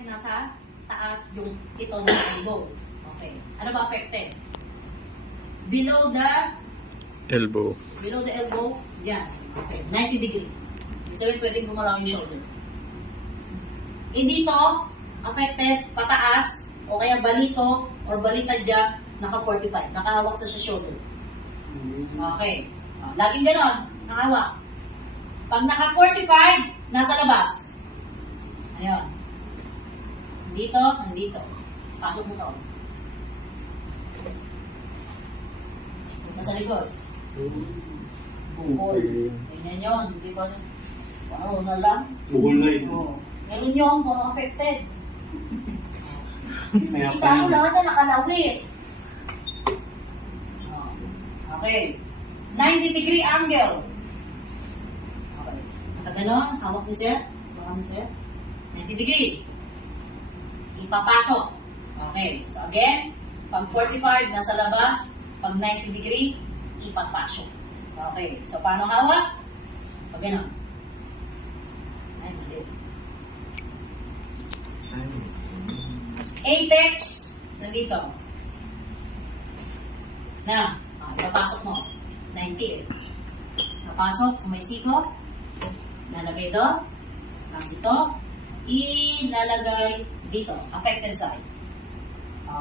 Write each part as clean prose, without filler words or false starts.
Nasa taas yung ito ng elbow. Okay. Ano ba affected? Below the Elbow. dyan. Okay. 90 degree. Ibig sabihin, pwedeng gumalaw yung shoulder. Dito, affected, pataas, o kaya balito, or balitad dyan, naka-45. Nakahawak sa shoulder. Okay. Laging ganon, nakahawak. Pag naka-45, nasa labas. Ayun. Dito, nandito. Pasok mo to. Punta sa likod. Bukol. Ganyan yun. Hindi ba? Ano na lang? Bukol na yun. Oo. Meron yun, kung affected. Kaya Kita mo lang na nakalawit. Okay. 90 degree angle. Okay. Nakaganon, hawak ni sir. Hawak ni sir. 90 degree. Ipapasok. Okay. So again, pag 45, nasa labas. Pag 90 degree, ipapasok. Okay. So paano hawak? Pag ganon. Ay, mali. Apex, nandito. Na, ipapasok mo. 90 eh. Napasok sa may siko. Nalagay doon. Tapos ito. Ilalagay dito. Affected side.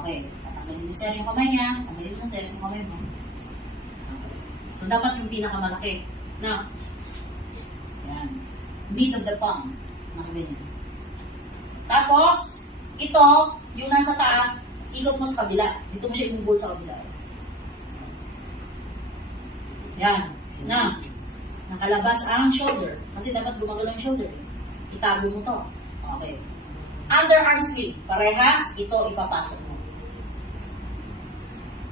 Okay. Tatanggalin ni sir yung kamay niya. Tanggalin mo sir yung kamay mo. Okay. So, dapat yung pinakamalaki. Na. Yan. Mid of the palm. Nakaganyan. Tapos, ito, yung nasa taas, ikot mo sa kabila. Dito mo siya imubol sa kabila. Yan. Na. Nakalabas ang shoulder. Kasi dapat gumagalaw yung shoulder. Itago mo to. Okay. Underarm sleeve. Parehas, ito ipapasok mo.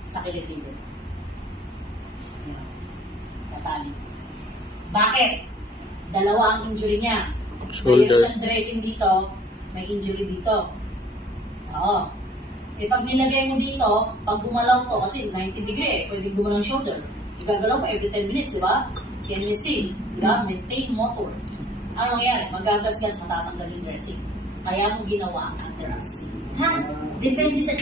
Sa kilikili. Yan. Tatali. Bakit? Dalawa ang injury niya. Shoulder. Mayroon siyang dressing dito, may injury dito. Oo. Eh pag nilagay mo dito, pag gumalaw to, kasi 90 degree, pwede gumalaw yung shoulder. Igagalaw pa every 10 minutes, di ba? Chemistry, di ba? May pain motor. Ano mangyayari? Magagasgas, matatanggal yung dressing. Kaya mo ginawa ang underarm sleeve. Ha? Depende sa